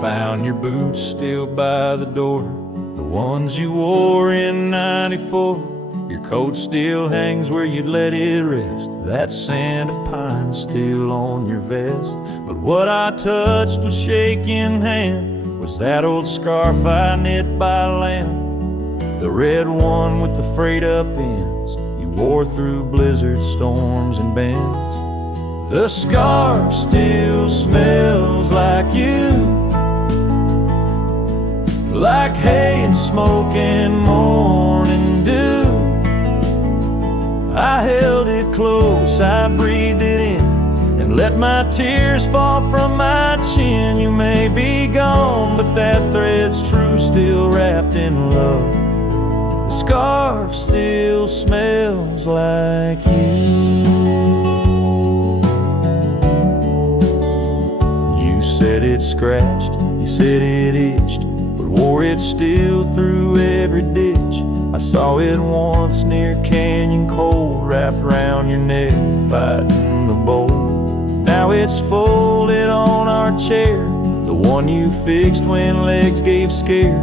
found your boots still by the door, the ones you wore in '94. Your coat still hangs where you'd let it rest, that scent of pine still on your vest. But what I touched with shaking hand was that old scarf I knit by land, the red one with the frayed up ends you wore through blizzard storms and bends. The scarf still smells like you, like hay and smoke and morning dew. I held it close, I breathed it in, and let my tears fall from my chin. You may be gone, but that thread's true, still wrapped in love. The scarf still smells like you. You said it scratched, you said it itched, but wore it still through every ditch. I saw it once near Canyon Cold, wrapped round your neck, fighting the bolt. Now it's folded on our chair, the one you fixed when legs gave scare.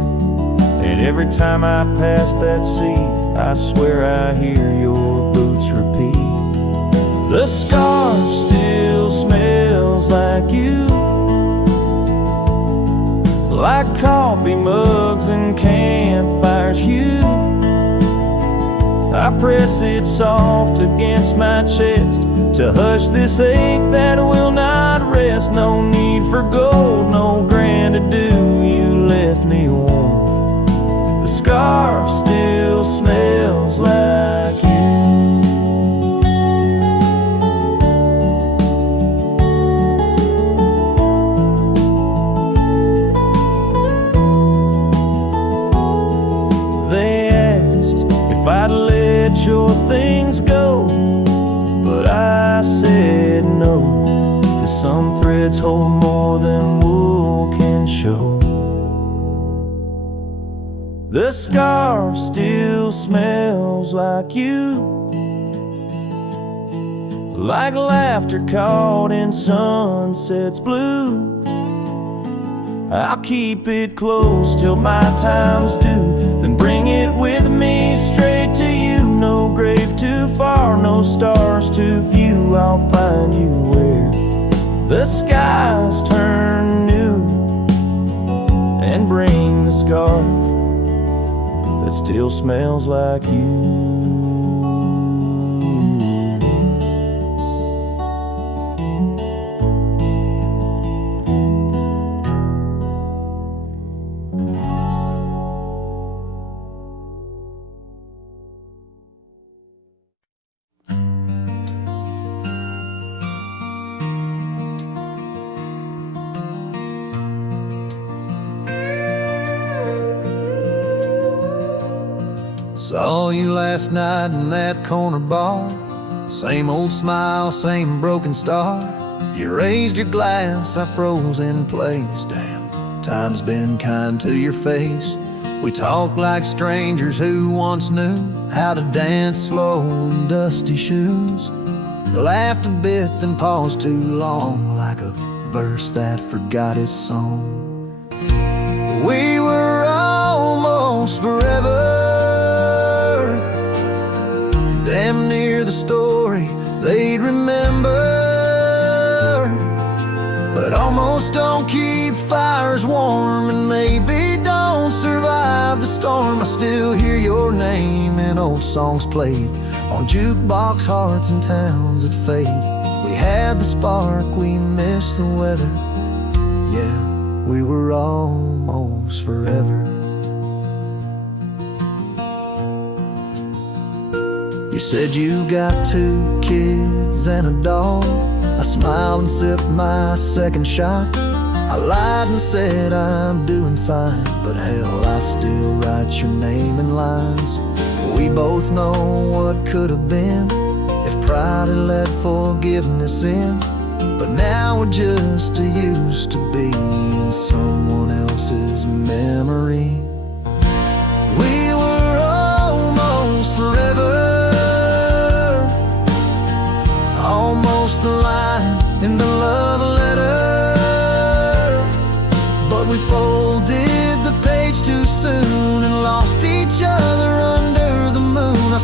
And every time I pass that seat, I swear I hear your boots repeat. The scarf still smells like you, like coffee mugs and campfires hue. I press it soft against my chest to hush this ache that will not rest. No need for gold, no grand ado, you left me warm. The scarf still smells like you. They asked if I'd let your things go, but I said no, 'cause some threads hold more than wool can show. The scarf still smells like you, like laughter caught in sunset's blue. I'll keep it close till my time's due, then bring it with me straight to you. No grave too far, no stars too few. I'll find you where the skies turn new, and bring the scarf that still smells like you. Saw you last night in that corner bar, same old smile, same broken star. You raised your glass, I froze in place. Damn, time's been kind to your face. We talked like strangers who once knew how to dance slow in dusty shoes. Laughed a bit, then paused too long, like a verse that forgot its song. We were almost forever, damn near the story they'd remember. But almost don't keep fires warm, and maybe don't survive the storm. I still hear your name in old songs played on jukebox hearts and towns that fade. We had the spark, we missed the weather. Yeah, we were almost forever. You said you got 2 kids and a dog. I smiled and sipped my second shot. I lied and said I'm doing fine, but hell, I still write your name in lines. We both know what could have been if pride had let forgiveness in. But now we're just used to be in someone else's memory. We were almost forever, almost the line in the love letter. But we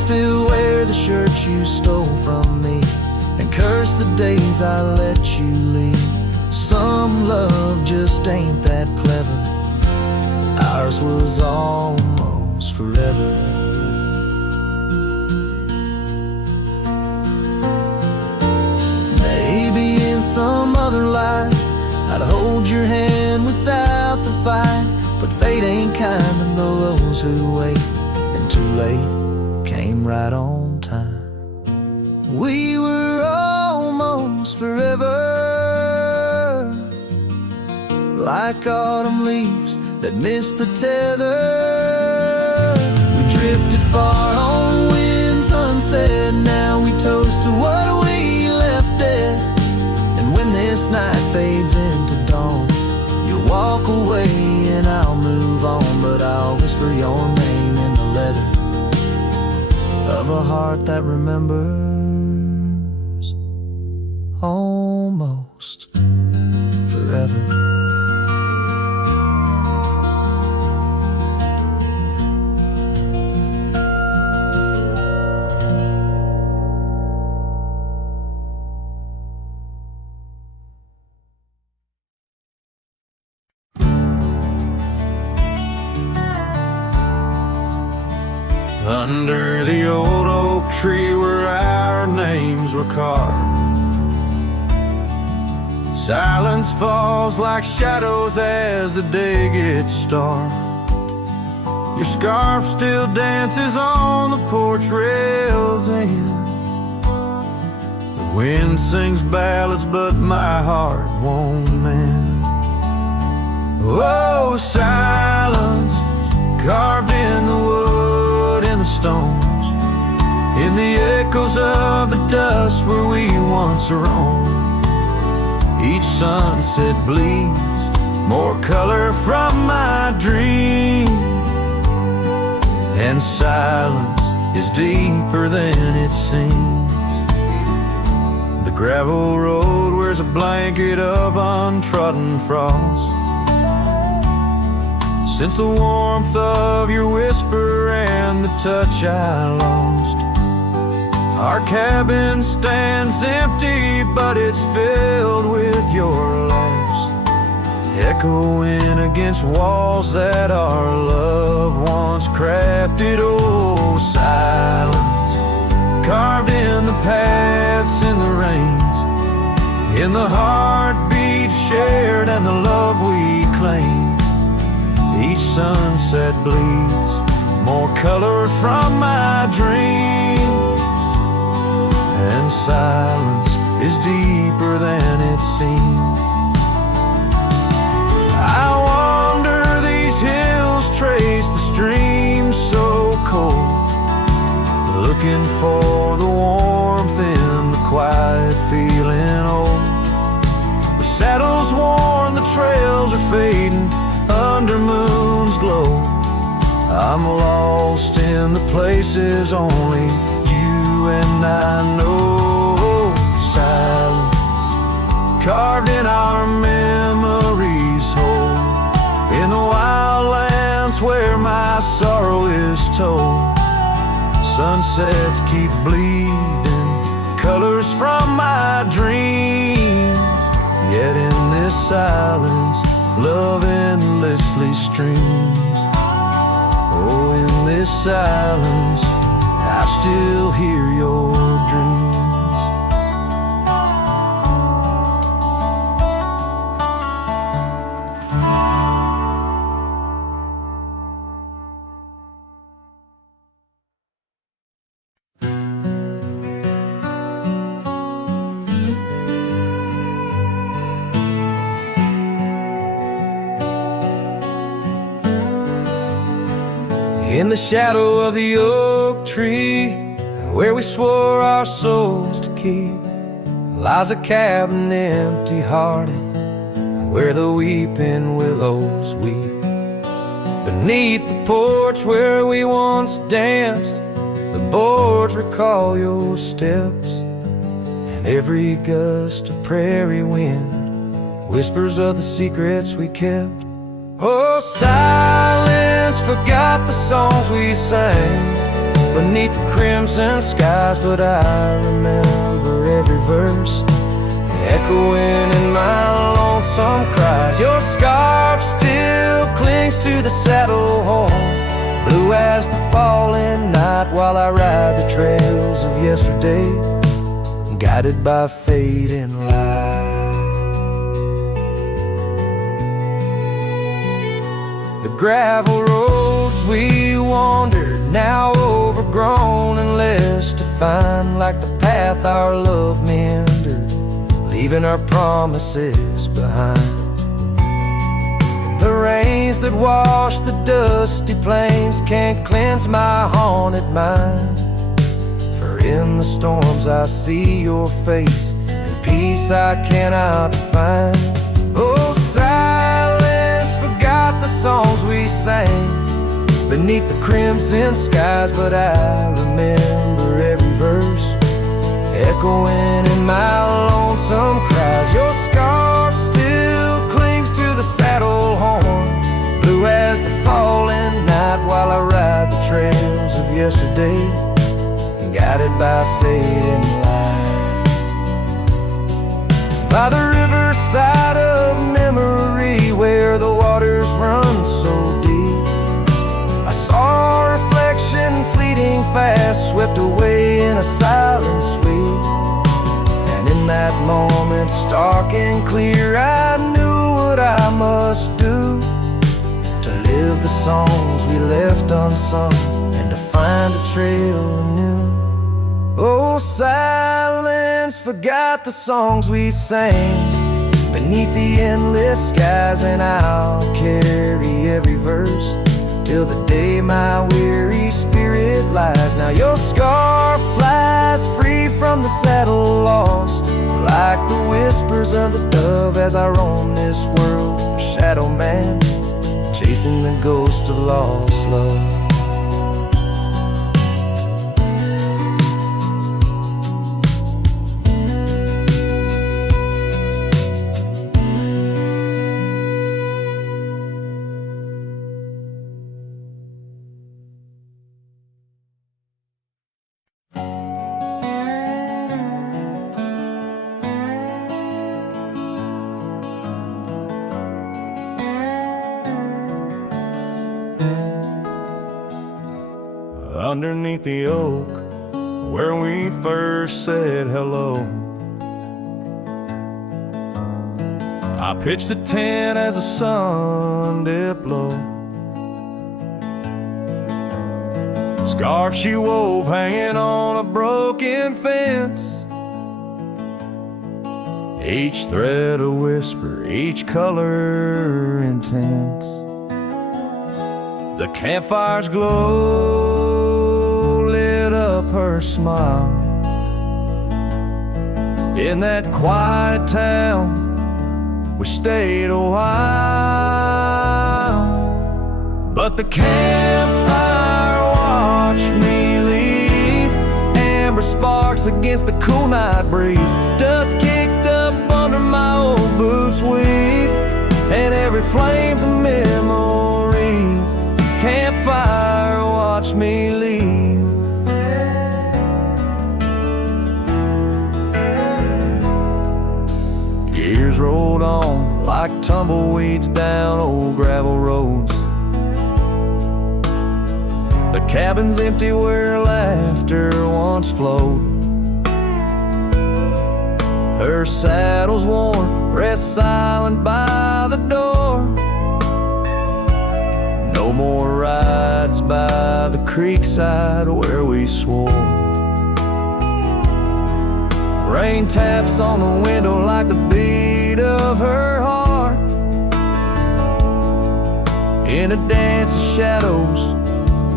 still wear the shirt you stole from me, and curse the days I let you leave. Some love just ain't that clever. Ours was almost forever. Maybe in some other life I'd hold your hand without the fight, but fate ain't kind to those who wait, and too late came right on time. We were almost forever, like autumn leaves that missed the tether. We drifted far on winds unsaid. Now we toast to what we left dead. And when this night fades into dawn, you'll walk away and I'll move on, but I'll whisper your name in the leather of a heart that remembers almost forever. Under the old oak tree where our names were carved, silence falls like shadows as the day gets dark. Your scarf still dances on the porch rails, and the wind sings ballads, but my heart won't mend. Oh, silence carved in the wood and the stones, in the echoes of the dust where we once roamed. Each sunset bleeds more color from my dream, and silence is deeper than it seems. The gravel road wears a blanket of untrodden frost, since the warmth of your whisper and the touch I lost. Our cabin stands empty, but it's filled with your laughs, echoing against walls that our love once crafted. Oh, silence carved in the paths, in the rains, in the heartbeats shared and the love we claim. Each sunset bleeds more color from my dreams, and silence is deeper than it seems. I wander these hills, trace the streams so cold, looking for the warmth in the quiet, feeling old. The saddle's worn, the trails are fading under moon's glow. I'm lost in the places only you and I know. Silence carved in our memories hold, in the wildlands where my sorrow is told. Sunsets keep bleeding colors from my dreams, yet in this silence love endlessly streams. Oh, in this silence I still hear your dreams. In the shadow of the oak tree, where we swore our souls to keep, lies a cabin empty-hearted, where the weeping willows weep. Beneath the porch where we once danced, the boards recall your steps, and every gust of prairie wind whispers of the secrets we kept. Oh, silence forgot the songs we sang, beneath the crimson skies. But I remember every verse echoing in my lonesome cries. Your scarf still clings to the saddle horn, blue as the falling night, while I ride the trails of yesterday, guided by fading light. The gravel roads we wandered, now overgrown and less defined, like the path our love meandered, leaving our promises behind. The rains that wash the dusty plains can't cleanse my haunted mind, for in the storms I see your face, and peace I cannot find. Oh, silence forgot the songs we sang beneath the crimson skies, but I remember every verse echoing in my lonesome cries. Your scarf still clings to the saddle horn, blue as the falling night, while I ride the trails of yesterday, guided by fading light. By the riverside of memory, where the waters run so deep, I saw a reflection fleeting fast, swept away in a silent sweep. And in that moment, stark and clear, I knew what I must do to live the songs we left unsung, and to find a trail anew. Oh, silence forgot the songs we sang beneath the endless skies, and I'll carry every verse till the day my weary spirit lies. Now your scarf flies free from the saddle, lost like the whispers of the dove, as I roam this world, a shadow man, chasing the ghost of lost love. Underneath the oak where we first said hello, I pitched a tent as the sun dipped low. Scarf she wove hanging on a broken fence, each thread a whisper, each color intense. The campfire's glow lit up her smile. In that quiet town we stayed a while, but the campfire watched me leave. Amber sparks against the cool night breeze, dust kicked up under my old boots weave, and every flame's a memory. Campfire watched me leave. Years rolled on like tumbleweeds down old gravel roads. The cabin's empty where laughter once flowed. Her saddle's worn, rests silent by the door. No more rides by the creekside where we swore. Rain taps on the window like the beat of her heart, in a dance of shadows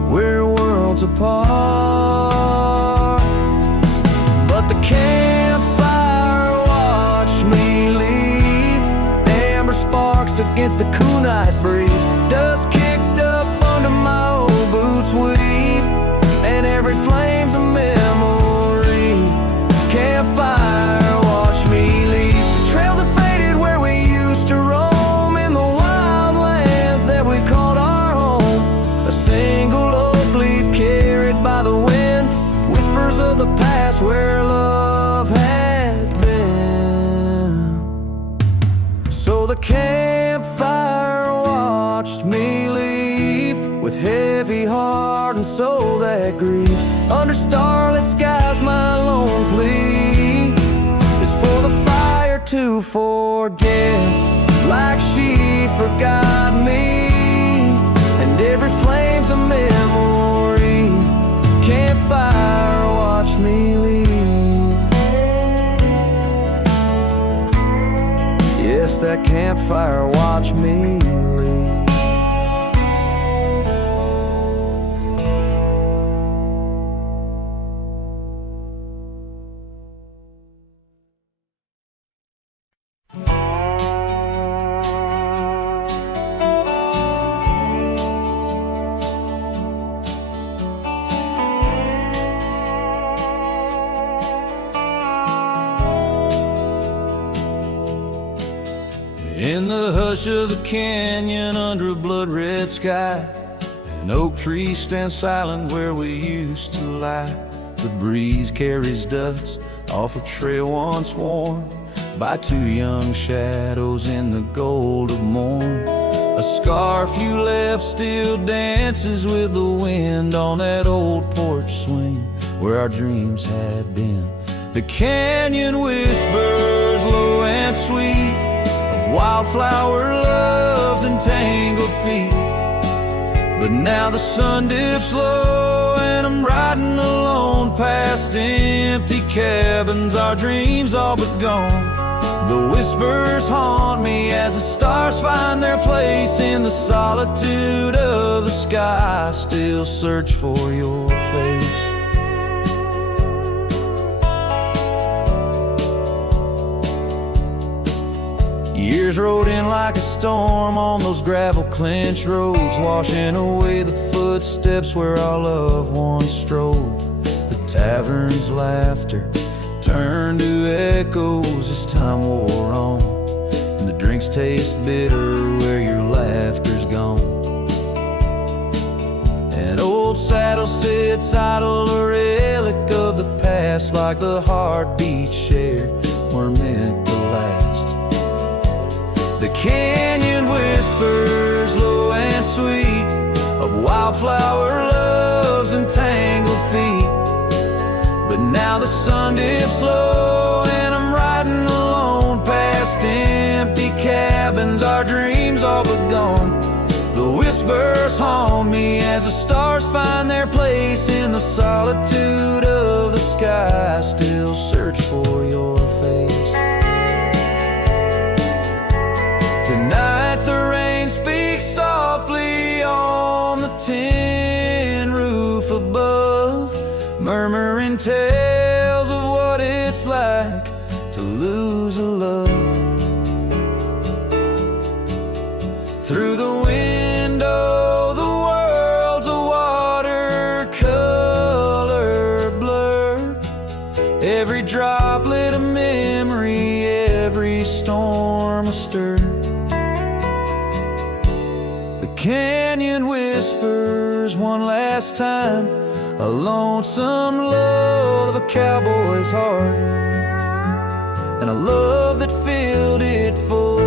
we're worlds apart. But the campfire watched me leave. Amber sparks against the cool night breeze, dust kicked up under my old boots weave, and every flame's a memory. Campfire watched me leave. Trails have faded where we used to roam, in the wild lands that we called our home. A single oak leaf carried by the wind past where love had been. So the campfire watched me leave with heavy heart and soul that grieved. Under starlit skies my lone plea is for the fire to forget, like she forgot me. And every flame's a memory. Campfire watch me leave. Yes, that campfire watch me leave. In the hush of the canyon under a blood-red sky, an oak tree stands silent where we used to lie. The breeze carries dust off a trail once worn by two young shadows in the gold of morn. A scarf you left still dances with the wind on that old porch swing where our dreams had been. The canyon whispers low and sweet of wildflower loves and tangled feet. But now the sun dips low and I'm riding alone past empty cabins, our dreams all but gone. The whispers haunt me as the stars find their place in the solitude of the sky. I still search for your face. Years rode in like a storm on those gravel clenched roads, washing away the footsteps where our loved ones strolled. The tavern's laughter turned to echoes as time wore on, and the drinks taste bitter where your laughter's gone. An old saddle sits idle, a relic of the past, like the heartbeats shared were meant to last. The canyon whispers low and sweet of wildflower loves and tangled feet. But now the sun dips low and I'm riding alone past empty cabins, our dreams all but gone. The whispers haunt me as the stars find their place in the solitude of the sky. I still search for your face. Tonight the rain speaks softly on the tin roof above, murmuring tales of what it's like to lose a love. Through the window the world's a watercolor blur, every droplet a memory, every storm a stir. The canyon whispers one last time, a lonesome love of a cowboy's heart, and a love that filled it full.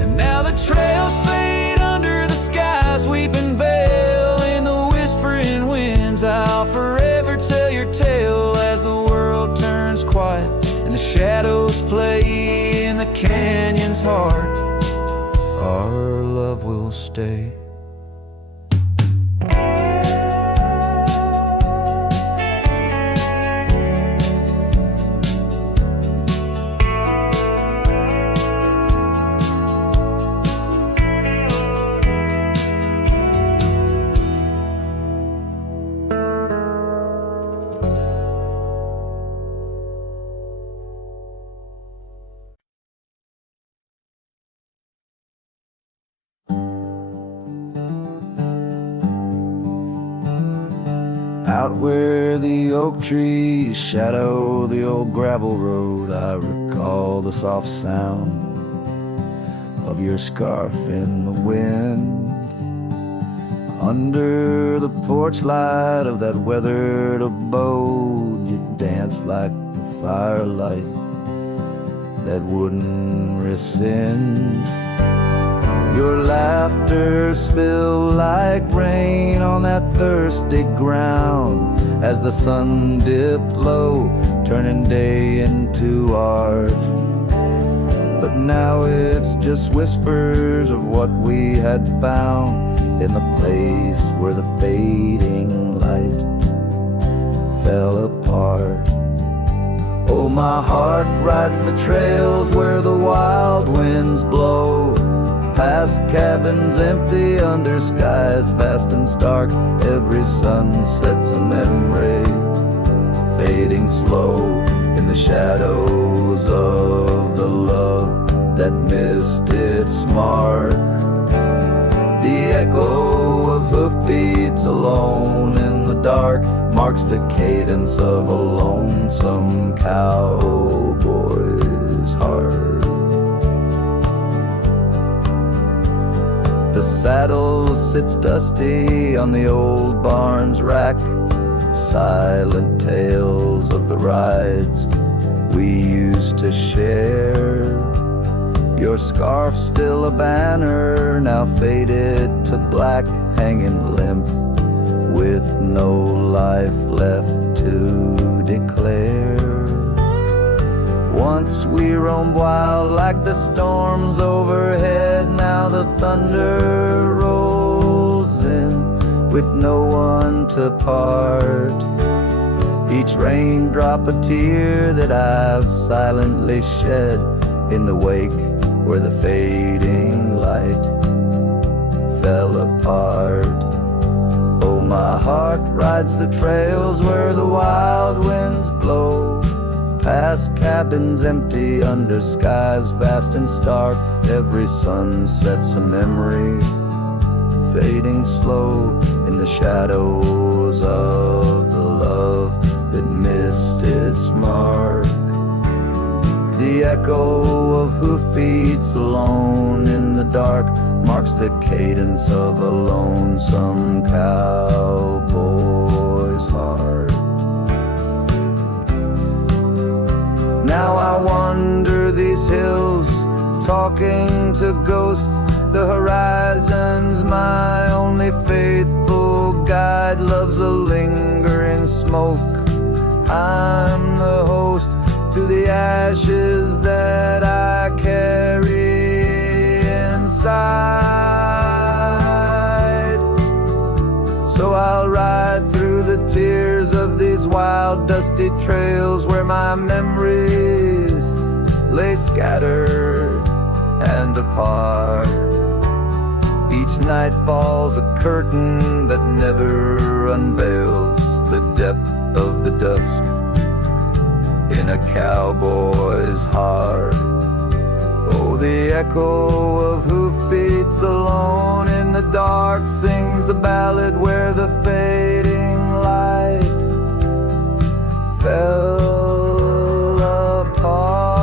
And now the trails fade under the sky's weeping veil, in the whispering winds I'll forever tell your tale as the world turns quiet and the shadows play in the canyon's heart. Our love will stay. Out where the oak trees shadow the old gravel road, I recall the soft sound of your scarf in the wind. Under the porch light of that weathered abode, you danced like the firelight that wouldn't rescind. Your laughter spilled like rain on that thirsty ground as the sun dipped low, turning day into art. But now it's just whispers of what we had found in the place where the fading light fell apart. Oh, my heart rides the trails where the wild winds blow, past cabins empty under skies vast and stark. Every sunset's a memory, fading slow in the shadows of the love that missed its mark. The echo of hoofbeats alone in the dark marks the cadence of a lonesome cowboy's heart. The saddle sits dusty on the old barn's rack, silent tales of the rides we used to share. Your scarf still a banner, now faded to black, hanging limp with no life left to declare. Once we roamed wild like the storms overhead, now the thunder rolls in with no one to part. Each raindrop a tear that I've silently shed in the wake where the fading light fell apart. Oh, my heart rides the trails where the wild winds blow, past cabins empty under skies vast and stark. Every sunset's a memory, fading slow in the shadows of the love that missed its mark. The echo of hoofbeats alone in the dark marks the cadence of a lonesome cowboy's heart. Now I wander these hills, talking to ghosts. The horizon's my only faithful guide. Love's a lingering smoke. I'm the host to the ashes that I carry inside. So I'll ride through the tears of these wild, dusty trails where my memories lay scattered and apart. Each night falls a curtain that never unveils the depth of the dusk in a cowboy's heart. Oh, the echo of hoofbeats alone in the dark sings the ballad where the fading light fell apart.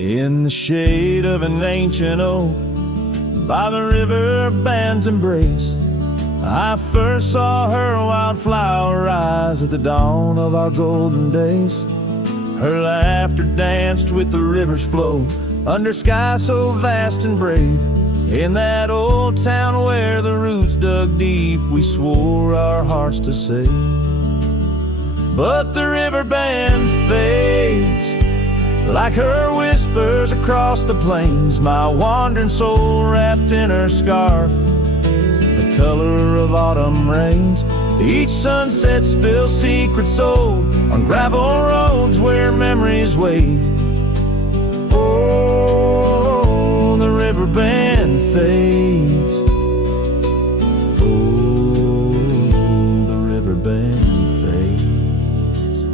In the shade of an ancient oak, by the river band's embrace, I first saw her wildflower rise at the dawn of our golden days. Her laughter danced with the river's flow, under skies so vast and brave. In that old town where the roots dug deep, we swore our hearts to save. But the river band fades, like her whispers across the plains. My wandering soul wrapped in her scarf, the color of autumn rains. Each sunset spills secrets sold on gravel roads where memories wait. Oh, the river band fades. Oh, the river band fades.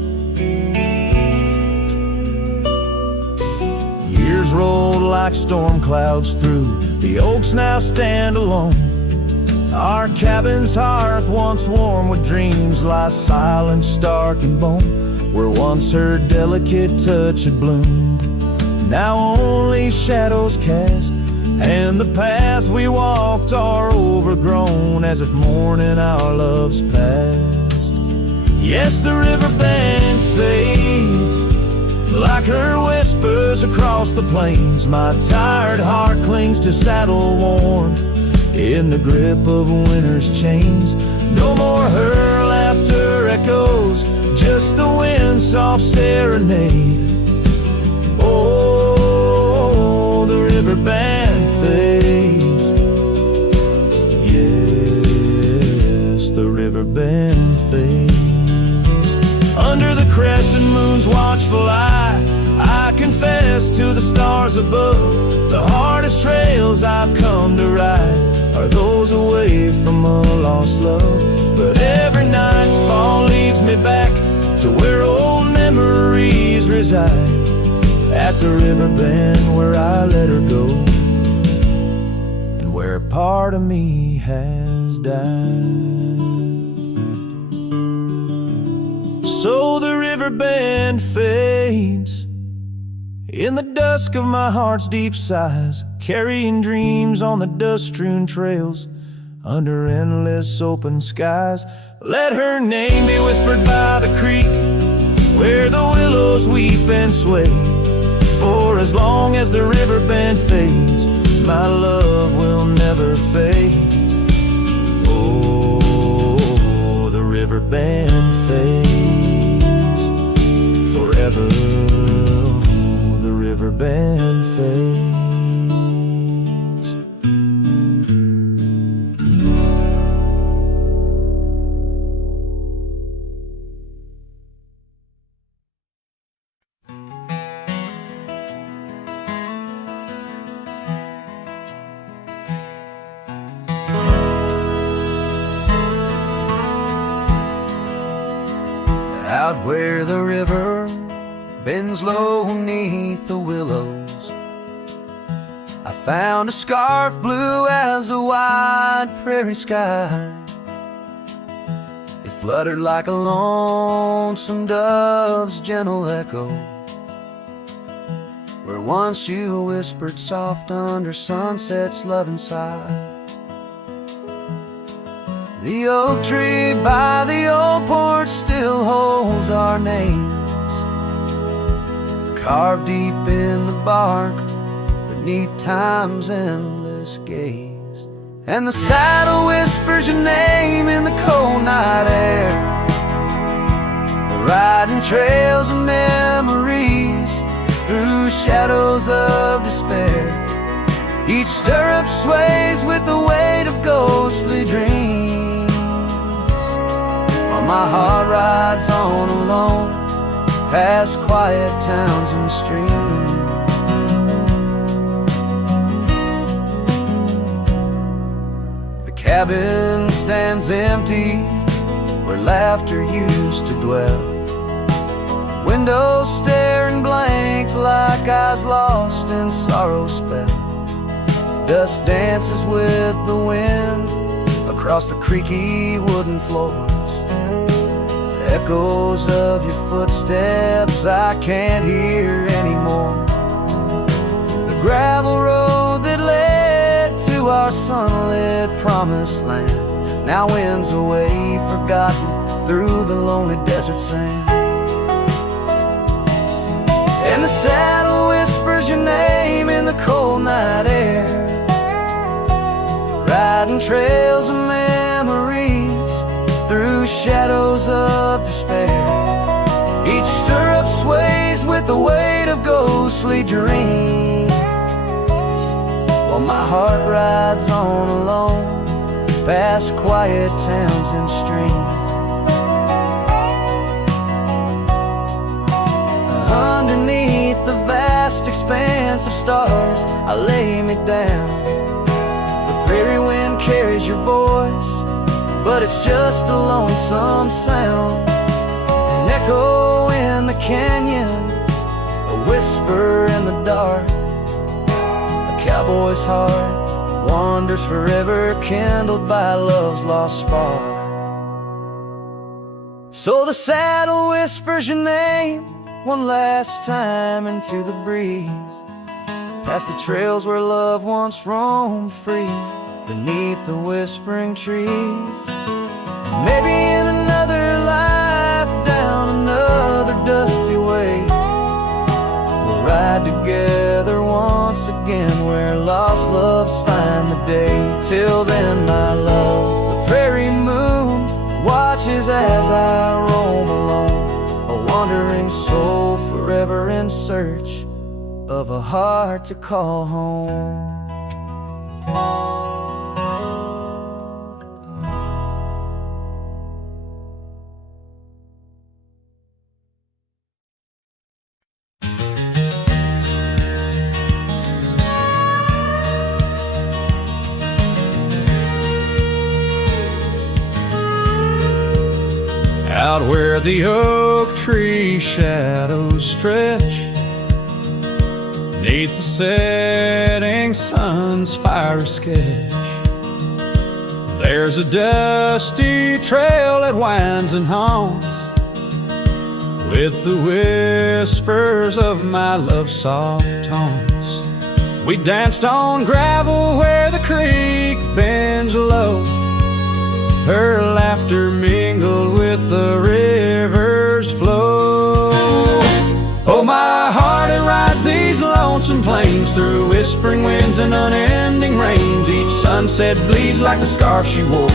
Years rolled like storm clouds through. The oaks now stand alone. Our cabin's hearth, once warm with dreams, lies silent, stark and bone. Where once her delicate touch had bloomed, now only shadows cast, and the paths we walked are overgrown, as if mourning our love's past. Yes, the river band fades, like her whispers across the plains. My tired heart clings to saddle worn, in the grip of winter's chains. No more her laughter echoes, just the wind's soft serenade. Oh, the river band fades. Yes, the river band fades. Under the crescent moon's watchful eye, I confess to the stars above, the hardest trails I've come to ride are those away from a lost love. But every nightfall leads me back to where old memories reside, at the river bend where I let her go, and where a part of me has died. So the river bend fades in the dusk of my heart's deep sighs, carrying dreams on the dust-strewn trails under endless open skies. Let her name be whispered by the creek, where the willows weep and sway. For as long as the river bend fades, my love will never fade. Oh, the river bend fades forever. The river bend fades. Out where the river bends low neath the willows, I found a scarf blue as the wide prairie sky. It fluttered like a lonesome dove's gentle echo, where once you whispered soft under sunset's loving sigh. The oak tree by the old porch still holds our names, carved deep in the bark beneath time's endless gaze. And the saddle whispers your name in the cold night air, riding trails of memories through shadows of despair. Each stirrup sways with the weight of ghostly dreams, while my heart rides on alone past quiet towns and streams. The cabin stands empty where laughter used to dwell, windows staring blank like eyes lost in sorrow's spell. Dust dances with the wind across the creaky wooden floors, echoes of your footsteps I can't hear anymore. The gravel road that led to our sunlit promised land now winds away forgotten through the lonely desert sand. And the saddle whispers your name in the cold night air, riding trails of memories through shadows of despair. Each stirrup sways with the weight of ghostly dreams, while my heart rides on alone past quiet towns and streams. Underneath the vast expanse expanse of stars, I lay me down. The prairie wind carries your voice, but it's just a lonesome sound. An echo in the canyon, a whisper in the dark. A cowboy's heart wanders forever, kindled by love's lost spark. So the saddle whispers your name one last time into the breeze, past the trails where love once roamed free, beneath the whispering trees. Maybe in another life, down another dusty way, we'll ride together once again, where lost loves find the day. Till then, my love, the prairie moon watches as I roam alone, a wandering soul forever in search of a heart to call home. Out where the oak tree shadows stretch, neath the setting sun's fire sketch, there's a dusty trail that winds and haunts with the whispers of my love's soft taunts. We danced on gravel where the creek bends low, her laughter mingled with the river's flow. Oh, my heart, it rides these lonesome plains through whispering winds and unending rains. Each sunset bleeds like the scarf she wore,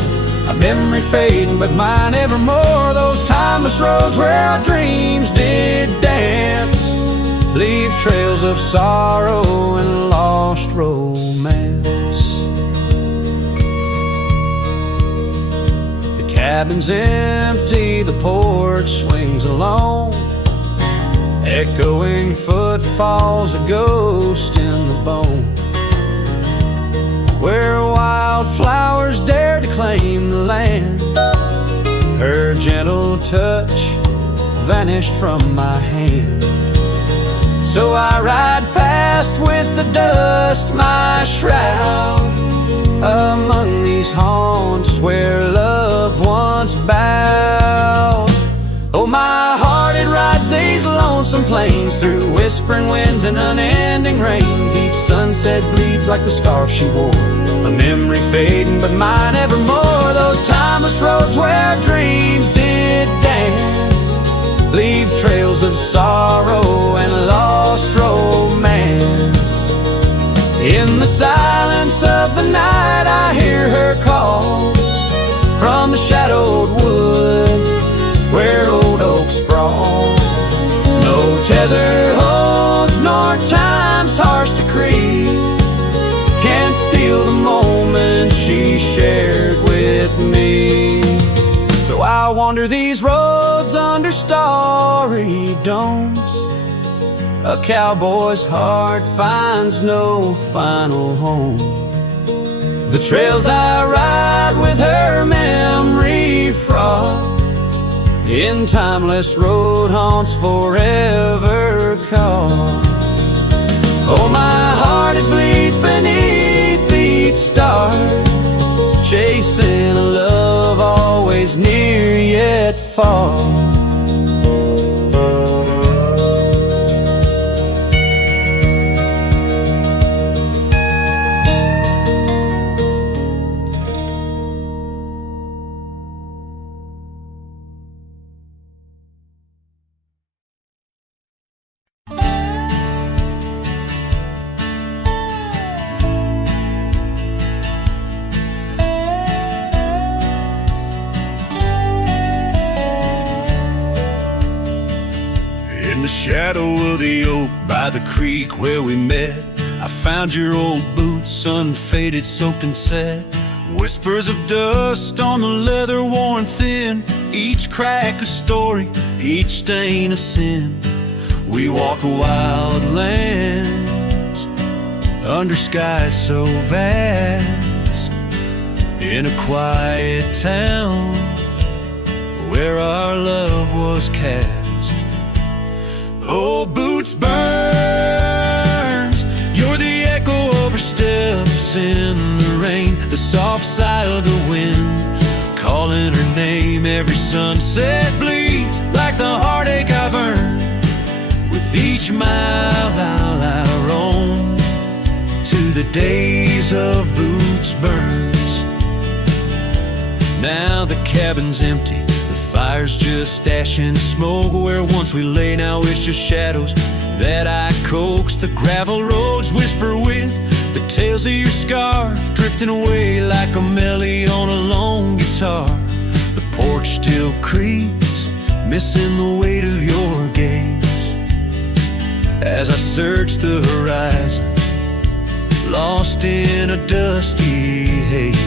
a memory fading but mine evermore. Those timeless roads where our dreams did dance leave trails of sorrow and lost romance. Cabin's empty, the porch swings alone, echoing footfalls, a ghost in the bone. Where wildflowers dared to claim the land, her gentle touch vanished from my hand. So I ride past with the dust my shroud, among these haunts where love once bowed. Oh, my heart, it rides these lonesome plains through whispering winds and unending rains. Each sunset bleeds like the scarf she wore, a memory fading but mine evermore. Those timeless roads where dreams did dance leave trails of sorrow and lost romance. In the silence of the night, I hear her call from the shadowed woods where old oaks sprawl. No tether holds nor time's harsh decree can steal the moment she shared with me. So I wander these roads under starry domes, a cowboy's heart finds no final home. The trails I ride with her memory fraught, in timeless road haunts forever caught. Oh, my heart, it bleeds beneath each star, chasing a love always near yet far. In the shadow of the oak by the creek where we met, I found your old boots, unfaded, soaked and set. Whispers of dust on the leather worn thin, each crack a story, each stain a sin. We walk a wild land under skies so vast, in a quiet town where our love was cast. Oh, boots burns, you're the echo of her steps in the rain, the soft sigh of the wind calling her name. Every sunset bleeds like the heartache I've earned. With each mile I roam to the days of Boots Burns. Now the cabin's empty, the fire's just ash and smoke. Where once we lay, now it's just shadows that I coax. The gravel roads whisper with the tales of your scarf, drifting away like a melody on a lone guitar. The porch still creaks, missing the weight of your gaze as I search the horizon, lost in a dusty haze.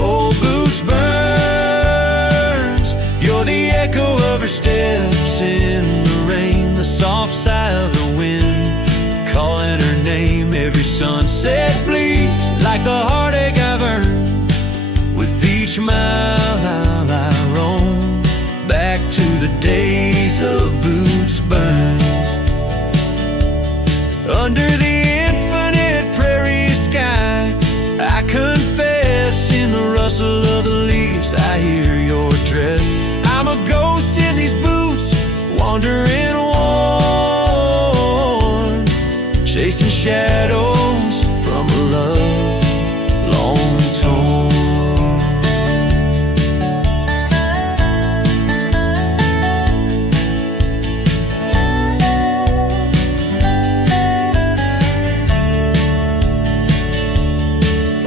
Oh, Boots burns, you're the echo of her steps in the rain, the soft sigh of the wind calling her name. Every sunset bleeds like the heartache I've earned. With each mile I roam back to the days of Boots Burns. Under the infinite prairie sky, I confess, in the rustle of the leaves I hear your dress. I'm a ghost in these boots, wandering worn, chasing shadows from a love long torn.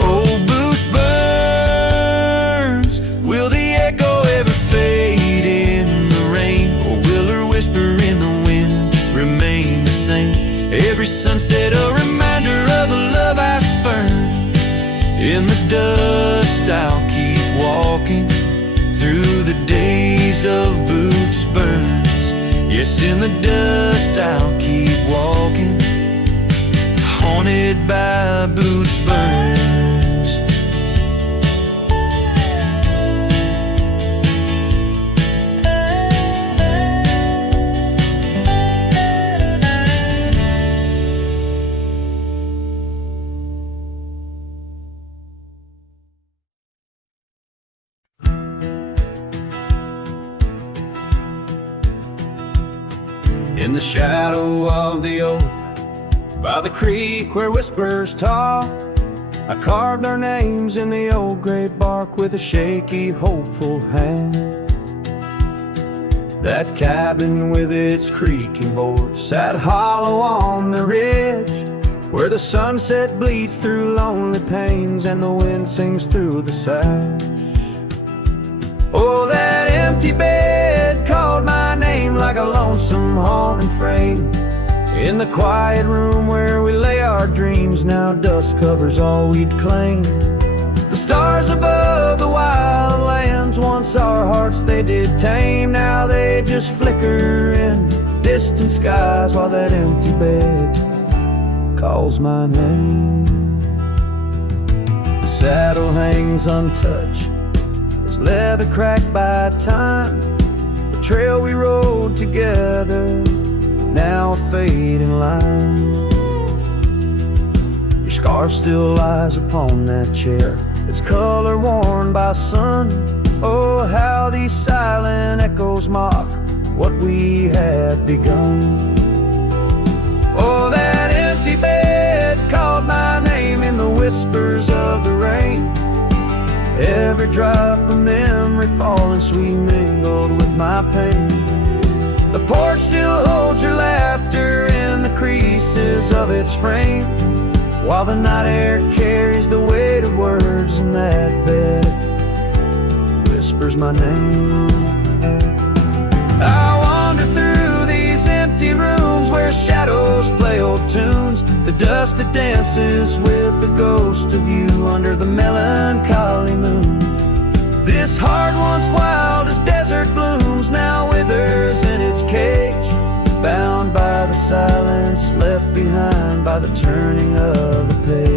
Oh, Boots burns, will the echo ever fade in the rain, or will her whisper in the wind remain the same? Every sunset a reminder of the love I spurned. In the dust I'll keep walking through the days of Boots Burns. Yes, in the dust I'll keep walking, haunted by Boots Burns. In the shadow of the oak, by the creek where whispers talk, I carved our names in the old gray bark with a shaky, hopeful hand. That cabin with its creaking boards sat hollow on the ridge, where the sunset bleeds through lonely panes and the wind sings through the sash. Oh, that empty bed called my name like a lonesome haunting frame. In the quiet room where we lay our dreams, now dust covers all we'd claimed. The stars above the wild lands, once our hearts they did tame, now they just flicker in distant skies while that empty bed calls my name. The saddle hangs untouched, its leather cracked by time. The trail we rode together, now a fading line. Your scarf still lies upon that chair, its color worn by sun. Oh, how these silent echoes mock what we had begun. Oh, that empty bed called my name in the whispers of the rain. Every drop of memory falling sweet mingled with my pain. The porch still holds your laughter in the creases of its frame, while the night air carries the weight of words, and that bed whispers my name. I wander through these empty rooms where shadows play old tunes. The dust that dances with the ghost of you under the melancholy moon. This heart once wild as desert blooms now withers in its cage, bound by the silence left behind by by the turning of the page.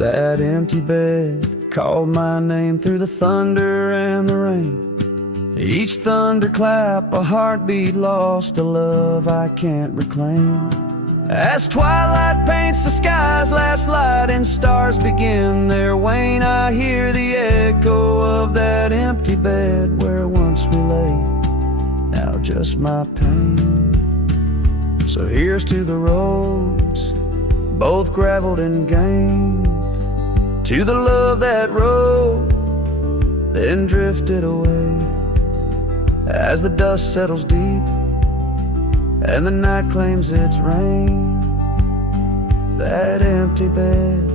That empty bed called my name through the thunder and the rain. Each thunderclap a heartbeat lost, a love I can't reclaim. As twilight paints the sky's last light and stars begin their wane, I hear the echo of that empty bed where once we lay. Now just my pain. So here's to the roads, both graveled and gained, to the love that rode, then drifted away. As the dust settles deep and the night claims its reign, that empty bed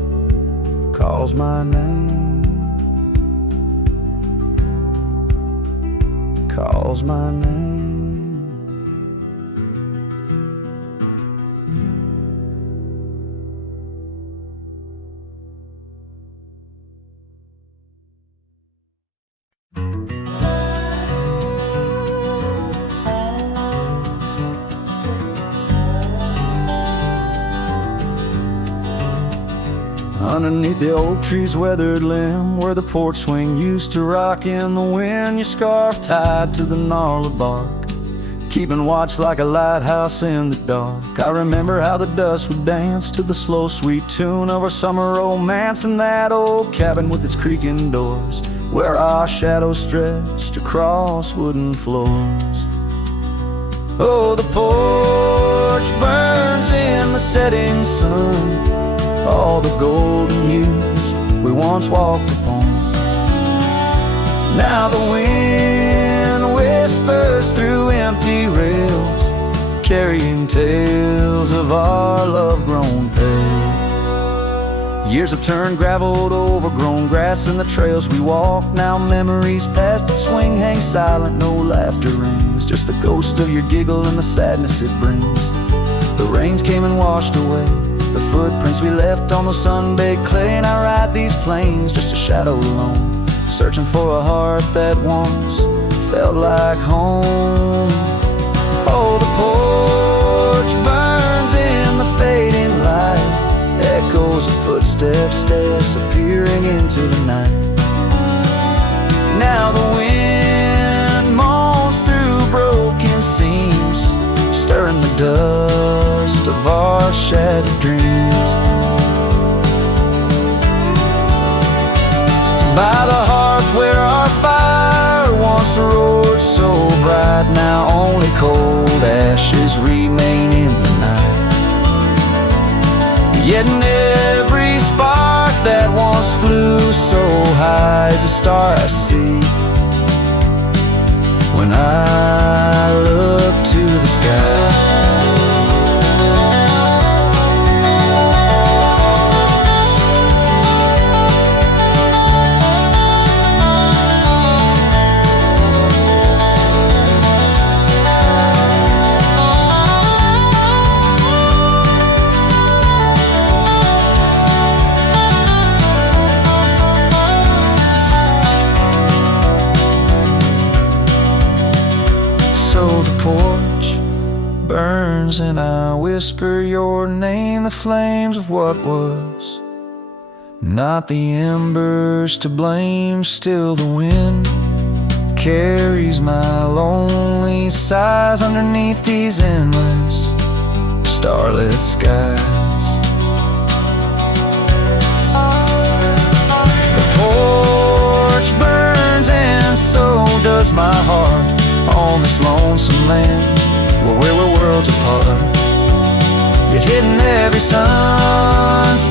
calls my name, calls my name. Underneath the oak tree's weathered limb, where the porch swing used to rock in the wind, your scarf tied to the gnarled bark, keeping watch like a lighthouse in the dark. I remember how the dust would dance to the slow sweet tune of our summer romance in that old cabin with its creaking doors, where our shadows stretched across wooden floors. Oh, the porch burns in the setting sun, all the golden years we once walked upon. Now the wind whispers through empty rails, carrying tales of our love-grown pale. Years have turned gravel to overgrown grass in the trails we walk. Now memories past that swing hang silent, no laughter rings, just the ghost of your giggle and the sadness it brings. The rains came and washed away the footprints we left on the sun-baked clay, and I ride these plains just a shadow alone, searching for a heart that once felt like home. Oh, the porch burns in the fading light, echoes of footsteps disappearing into the night. Now the wind moans through broken seams, stirring the dust of our shattered dreams. By the hearth where our fire once roared so bright, now only cold ashes remain in the night. Yet in every spark that once flew so high is a star I see when I look to the sky. So the porch burns and I whisper your name, the flames of what was, not the embers to blame. Still the wind carries my lonely sighs underneath these endless starlit skies. The porch burns and so does my heart on this lonesome land where we're worlds apart. Yet hidden every sunset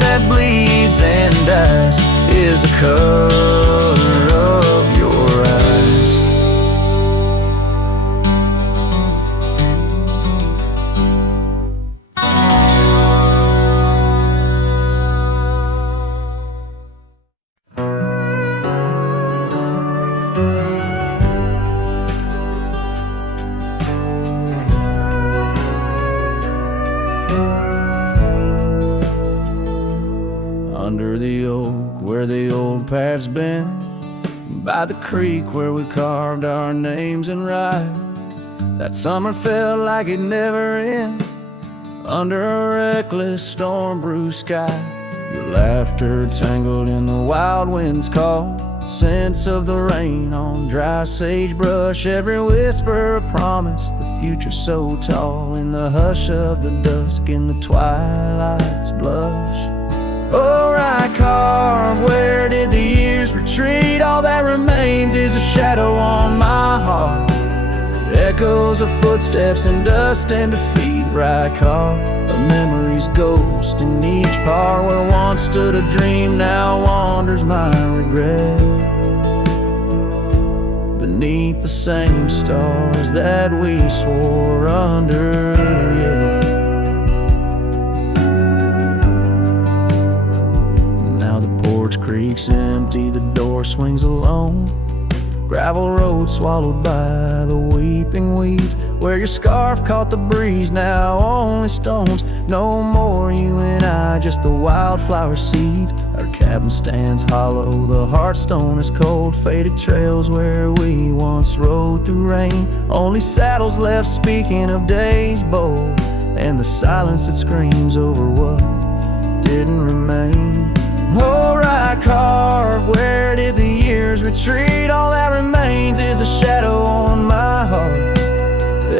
that bleeds and dies is the color of your eyes. paths been by the creek where we carved our names in rye. That summer felt like it'd never end under a reckless storm-bruised sky. Your laughter tangled in the wild wind's call, scents of the rain on dry sagebrush, every whisper a promise, the future so tall, in the hush of the dusk, in the twilight's blush. Oh, I carve, where did the years retreat? All that remains is a shadow on my heart, echoes of footsteps and dust and defeat. Right carved, a memory's ghost in each part, where once stood a dream, now wanders my regret. Beneath the same stars that we swore under, yeah. Now the porch creak's empty, the door swings alone. Gravel road swallowed by the weeping weeds, where your scarf caught the breeze, now only stones. No more you and I, just the wildflower seeds. Our cabin stands hollow, the hearthstone is cold. Faded trails where we once rode through rain, only saddles left speaking of days bold, and the silence that screams over what didn't remain. Oh, right carve, where did the years retreat? All that remains is a shadow on my heart,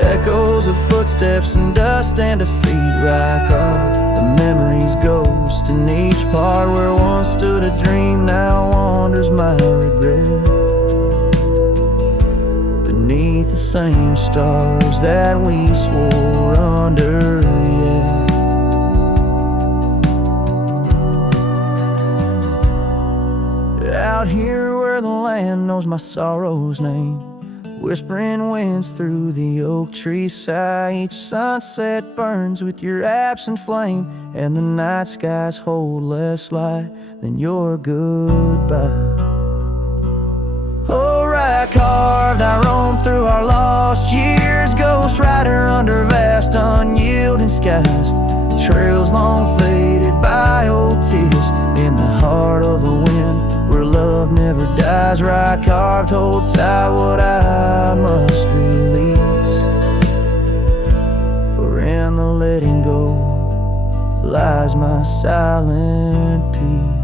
echoes of footsteps and dust and defeat. Right carve, the memory's ghost in each part, where once stood a dream, now wanders my regret. Beneath the same stars that we swore under, yeah. Out here where the land knows my sorrow's name, whispering winds through the oak tree sigh. Each sunset burns with your absent flame, and the night skies hold less light than your goodbye. Oh, right carved, I roam through our lost years, ghost rider under vast unyielding skies. Trails long faded by old tears, in the heart of the wind, where love never dies. Right carved, hold tight what I must release, for in the letting go lies my silent peace.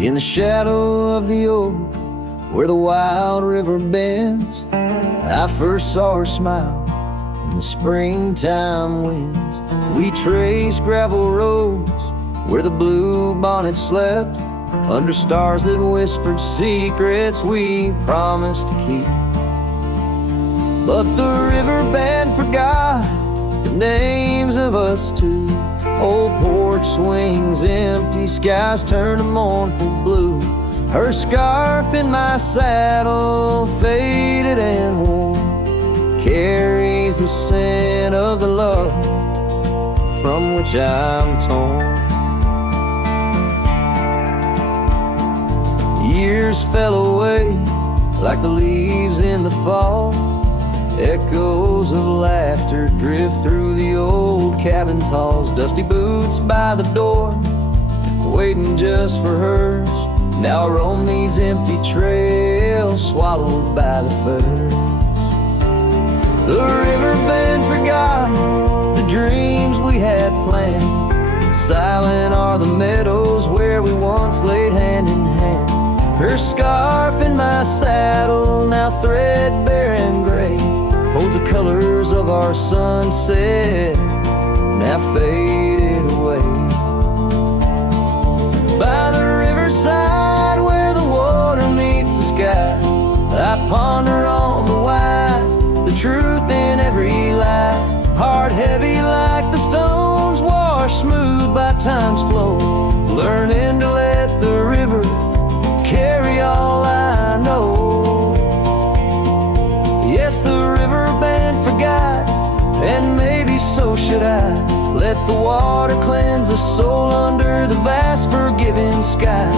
In the shadow of the oak, where the wild river bends, I first saw her smile in the springtime winds. We traced gravel roads where the blue bonnet slept, under stars that whispered secrets we promised to keep. But the riverbed forgot the names of us two. Old porch swings empty, skies turn to mournful blue. Her scarf in my saddle, faded and worn, carries the scent of the love from which I'm torn. Years fell away like the leaves in the fall. Echoes of laughter drift through the old cabin's halls. Dusty boots by the door, waiting just for hers. Now I roam these empty trails, swallowed by the furs. The riverbed forgot the dreams we had planned. Silent are the meadows where we once laid hand in hand. Her scarf in my saddle, now threadbare and gray, holds the colors of our sunset, now faded away. By the riverside where the water meets the sky, I ponder on the heart heavy like the stones washed smooth by time's flow, learning to let the river carry all I know. Yes, the river band forgot, and maybe so should I. Let the water cleanse the soul under the vast forgiving sky.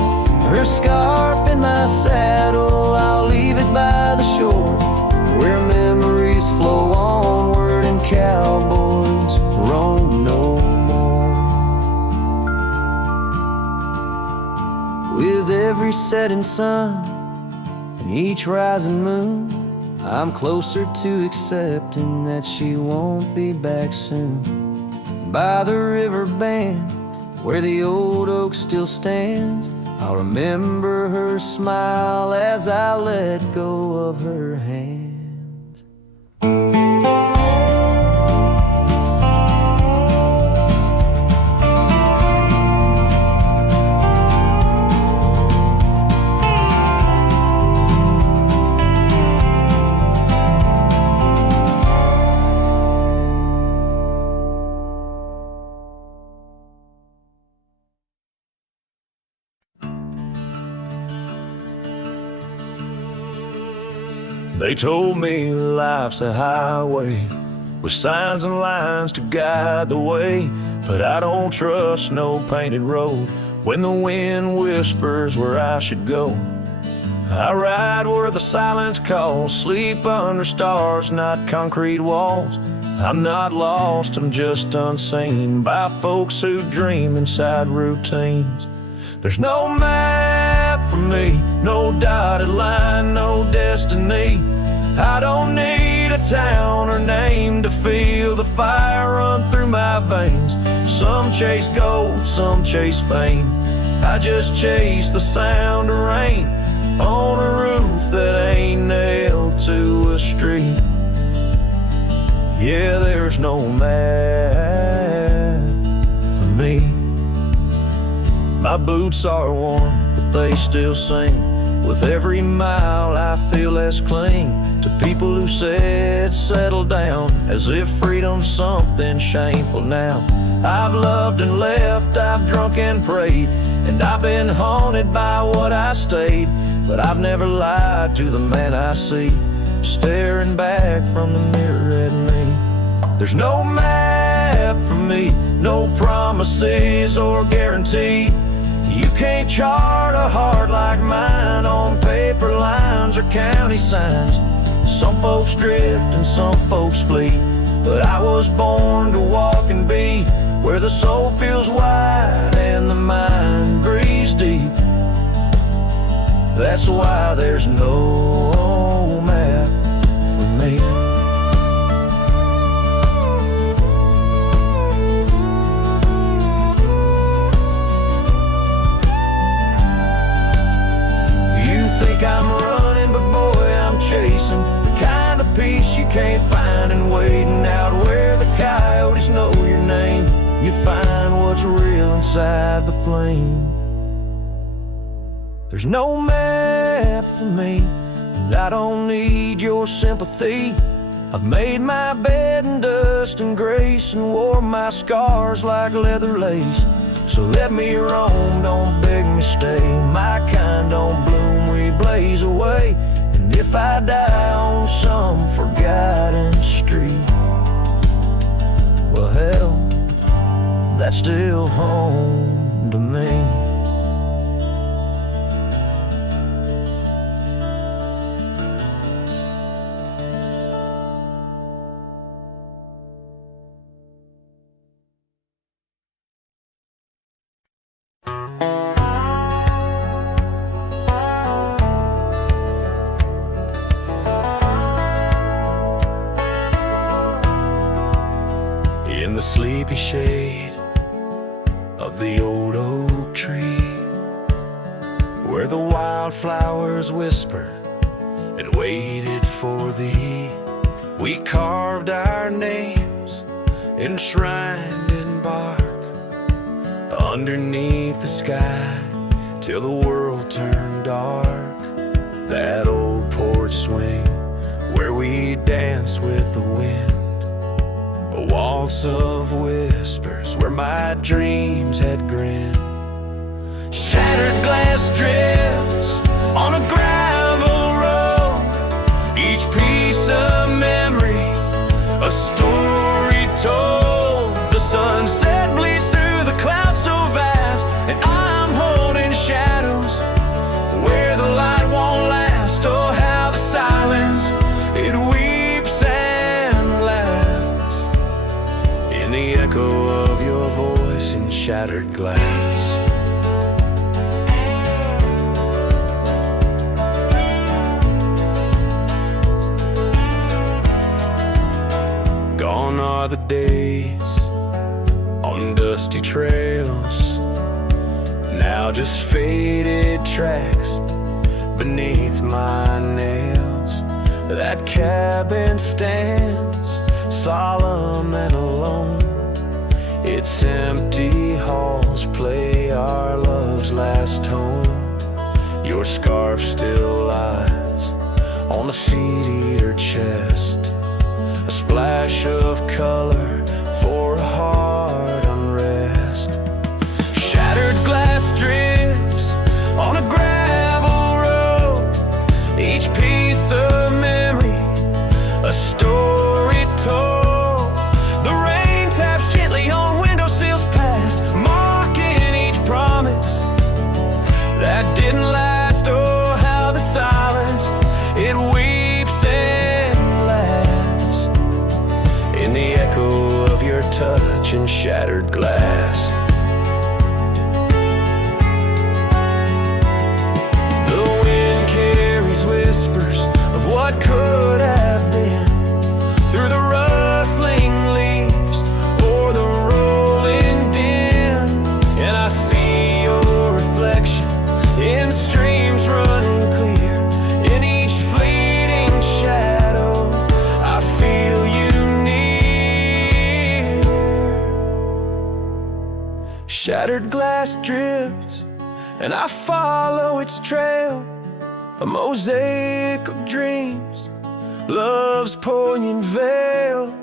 Her scarf in my saddle, I'll leave it by the shore, where memories flow onward and cowboys roam no more. With every setting sun and each rising moon, I'm closer to accepting that she won't be back soon. By the river band, where the old oak still stands, I'll remember her smile as I let go of her hands. They told me life's a highway with signs and lines to guide the way, but I don't trust no painted road when the wind whispers where I should go. I ride where the silence calls, sleep under stars, not concrete walls. I'm not lost, I'm just unseen by folks who dream inside routines. There's no map for me, no dotted line, no destiny. I don't need a town or name to feel the fire run through my veins. Some chase gold, some chase fame. I just chase the sound of rain on a roof that ain't nailed to a street. Yeah, there's no map for me. My boots are worn, but they still sing. With every mile I feel less cling to people who said settle down, as if freedom's something shameful now. I've loved and left, I've drunk and prayed, and I've been haunted by what I stayed. But I've never lied to the man I see, staring back from the mirror at me. There's no map for me, no promises or guarantee. You can't chart a heart like mine on paper lines or county signs. Some folks drift and some folks flee, but I was born to walk and be where the soul feels wide and the mind breathes deep. That's why there's no map for me. I'm running, but boy, I'm chasing the kind of peace you can't find and waiting out where the coyotes know your name. You find what's real inside the flame. There's no map for me, and I don't need your sympathy. I've made my bed in dust and grace and wore my scars like leather lace. So let me roam, don't beg me stay. My kind don't bloom, we blaze away. And if I die on some forgotten street, well hell, that's still home to me. In the sleepy shade of the old oak tree, where the wildflowers whisper and waited for thee, we carved our names enshrined in bark underneath the sky till the world turned dark. That old porch swing where we danced with the wind A waltz of whispers where my dreams had grinned. Shattered glass drifts on a gravel road, each piece a memory, a story told. The sunset bleeds through the clouds so vast, and I'm holding shadows where the light won't last. Oh, how the silence, it weeps and laughs in the echo of your voice in shattered glass. Gone are the days on dusty trails, now just faded tracks beneath my nails. That cabin stands solemn and alone, its empty halls play our love's last tone. Your scarf still lies on the seat-eater chest, a splash of color for a heart unrest. Shattered glass drips on a gravel road, each piece of memory, a story told. The rain taps gently on windowsills past, marking each promise that didn't last. Oh, how the silence, it weeps and laughs in the echo of your touch and shattered glass. The wind carries whispers of what could have been through the rustling leaves or the rolling din, and I see your reflection in streams running clear. In each fleeting shadow, I feel you near. Shattered glass drifts, and I follow its trail, a mosaic of dreams, love's poignant veil.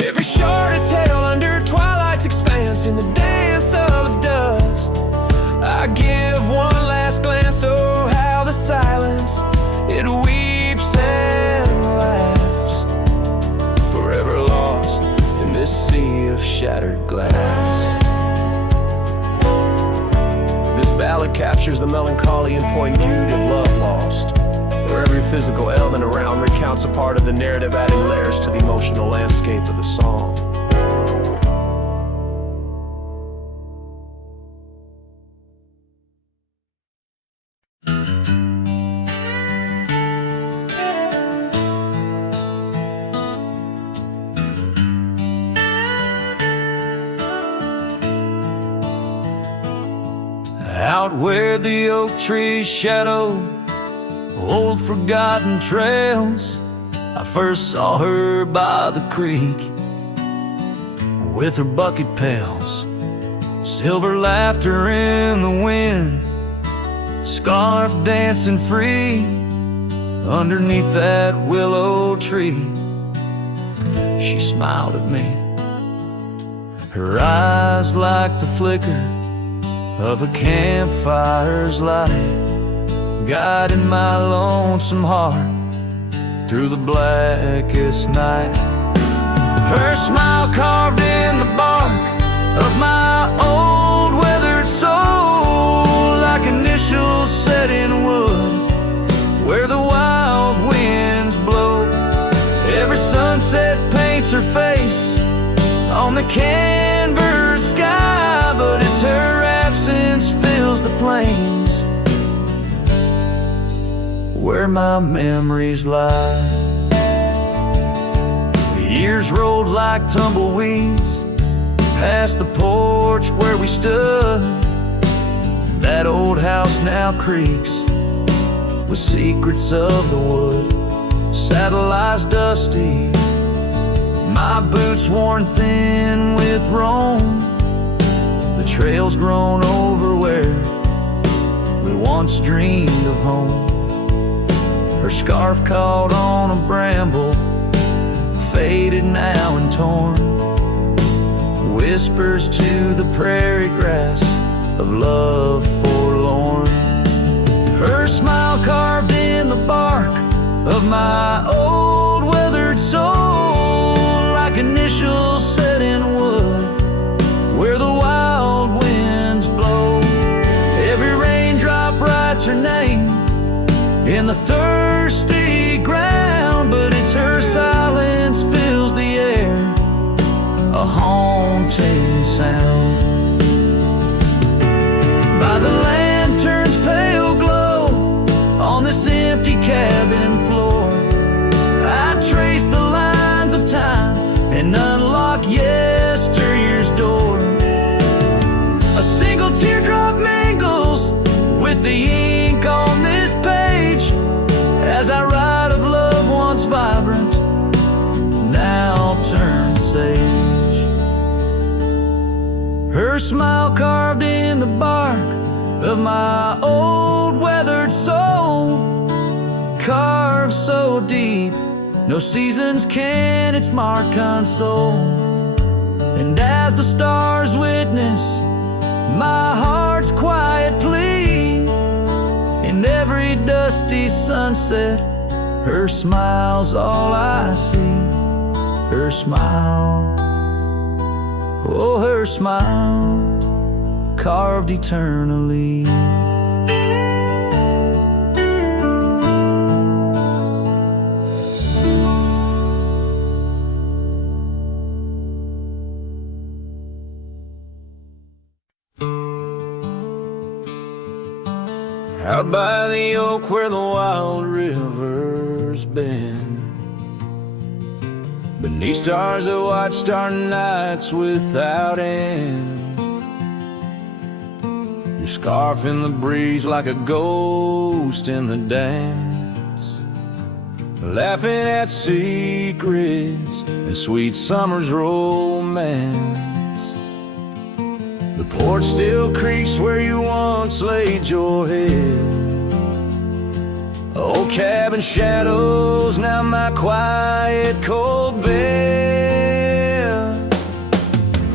Every sharded tale under twilight's expanse, in the dance of dust, I give one last glance. Oh, how the silence, it weeps and laughs, forever lost in this sea of shattered glass. This ballad captures the melancholy and poignant beauty of love lost, where every physical element around recounts a part of the narrative, adding layers to the emotional landscape of the song. Out where the oak trees shadow old forgotten trails, I first saw her by the creek with her bucket pails, silver laughter in the wind, scarf dancing free underneath that willow tree. She smiled at me, her eyes like the flicker of a campfire's light, guiding my lonesome heart through the blackest night. Her smile carved in the bark of my old weathered soul, like initials set in wood where the wild winds blow. Every sunset paints her face on the canvas sky, but it's her absence fills the plains where my memories lie. The years rolled like tumbleweeds past the porch where we stood. That old house now creaks with secrets of the wood. Saddle eyes dusty, my boots worn thin with Rome. The trail's grown over where we once dreamed of home. Her scarf caught on a bramble, faded now and torn. whispers to the prairie grass of love forlorn. Her smile carved in the bark of my old weathered soul, like initials set in wood where the wild winds blow. Every raindrop writes her name in the thirsty ground, but it's her silence fills the air, a haunting sound. By the lantern's pale glow on this empty cabin floor, I trace the lines of time and unlock yesteryear's door. A single teardrop mingles with the ink on this page as I write of love once vibrant, now turned sage. Her smile carved in the bark of my old weathered soul, carved so deep no seasons can its mark console. And as the stars witness my heart's quiet plea, in every dusty sunset her smile's all I see. Her smile, oh her smile, carved eternally. Out by the oak where the wild river's been, beneath stars that watched our nights without end. Your scarf in the breeze like a ghost in the dance, laughing at secrets and sweet summer's romance. The porch still creaks where you once laid your head. Old cabin shadows, now my quiet cold bed.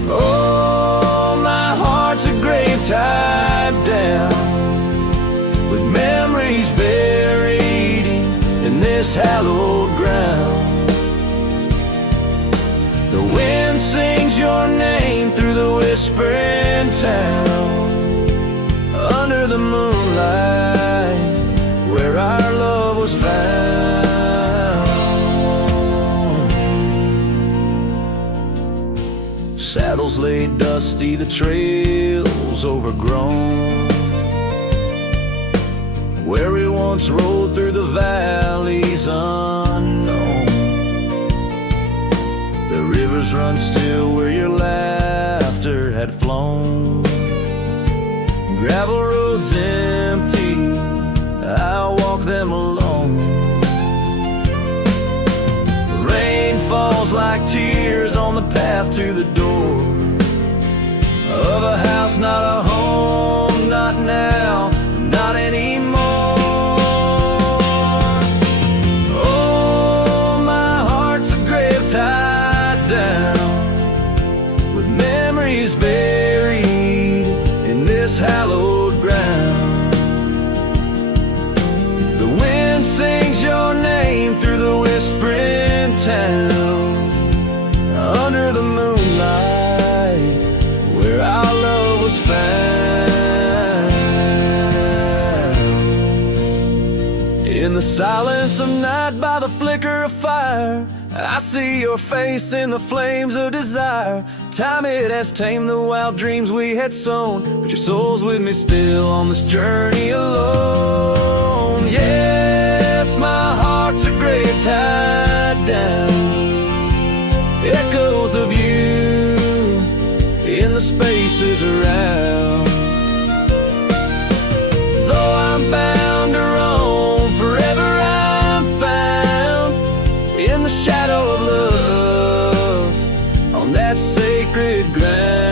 Oh, my heart's a grave tied down, with memories buried in this hallowed ground. The wind sings your name through the whispering town, under the moonlight where our love was found. Saddles laid dusty, the trails overgrown, where we once rode through the valleys unknown. The rivers run still where your laughter had flown. Gravel roads empty, I'll walk them alone. Rain falls like tears on the path to the door of a house, not a home, not now, not anymore. Oh, my heart's a grave tied down, with memories buried in this hallowed ground. The wind sings your name through the whispering town, under the moonlight where our love was found. In the silence of night by the flicker of fire, I see your face in the flames of desire. Time it has tamed the wild dreams we had sown, but your soul's with me still on this journey alone. Yes, my heart's a grave tied down, echoes of you in the spaces around. Though I'm bound to roam, forever I'm found in the shadow of love on that sacred ground.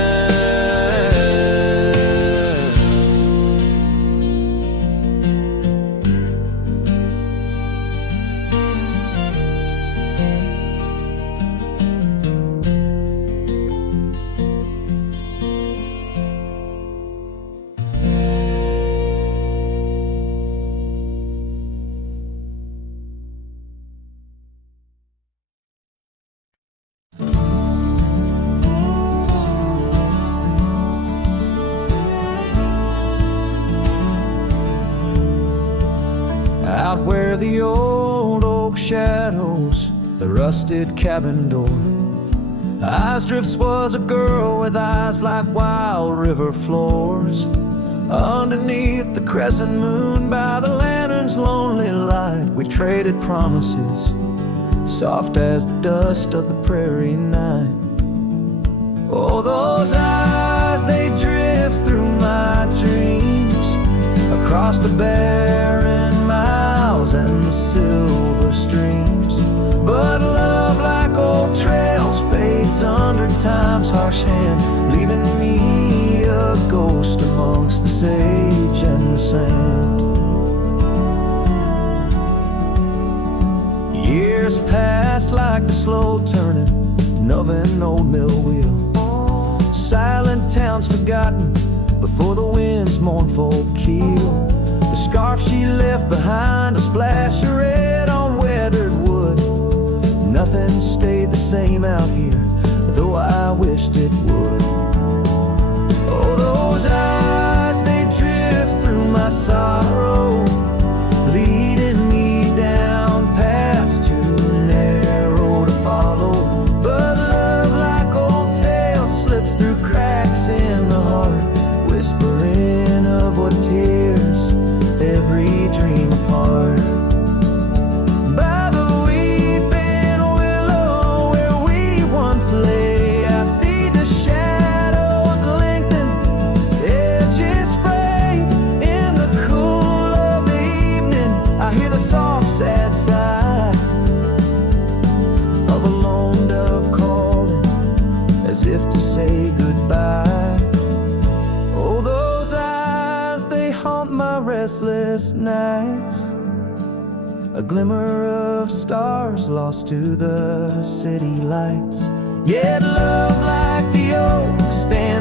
where the old oak shadows the rusted cabin door. Eyes drifts was a girl with eyes like wild river floors. Underneath the crescent moon, by the lantern's lonely light, we traded promises, soft as the dust of the prairie night. Oh, those eyes, they drift through my dreams, across the barren miles and the silver streams. But love, like old trails, fades under time's harsh hand, leaving me a ghost amongst the sage and the sand. Years passed like the slow turning of an old mill wheel. Silent towns forgotten before the wind's mournful keel. The scarf she left behind, a splash of red on weathered wood. Nothing stayed the same out here, though I wished it would. Oh, those eyes, they drift through my sorrow, leading me down paths too narrow to follow. But love, like old tales, slips through cracks in the heart, whispering of what tears every dream apart. By the weeping willow where we once lay, I see the shadows lengthen, edges fray. In the cool of the evening, I hear the soft sad sigh of a lone dove calling, as if to say goodbye. Oh, those eyes, they haunt my restless nights, a glimmer of stars lost to the city lights. Yet love, like the oak, stands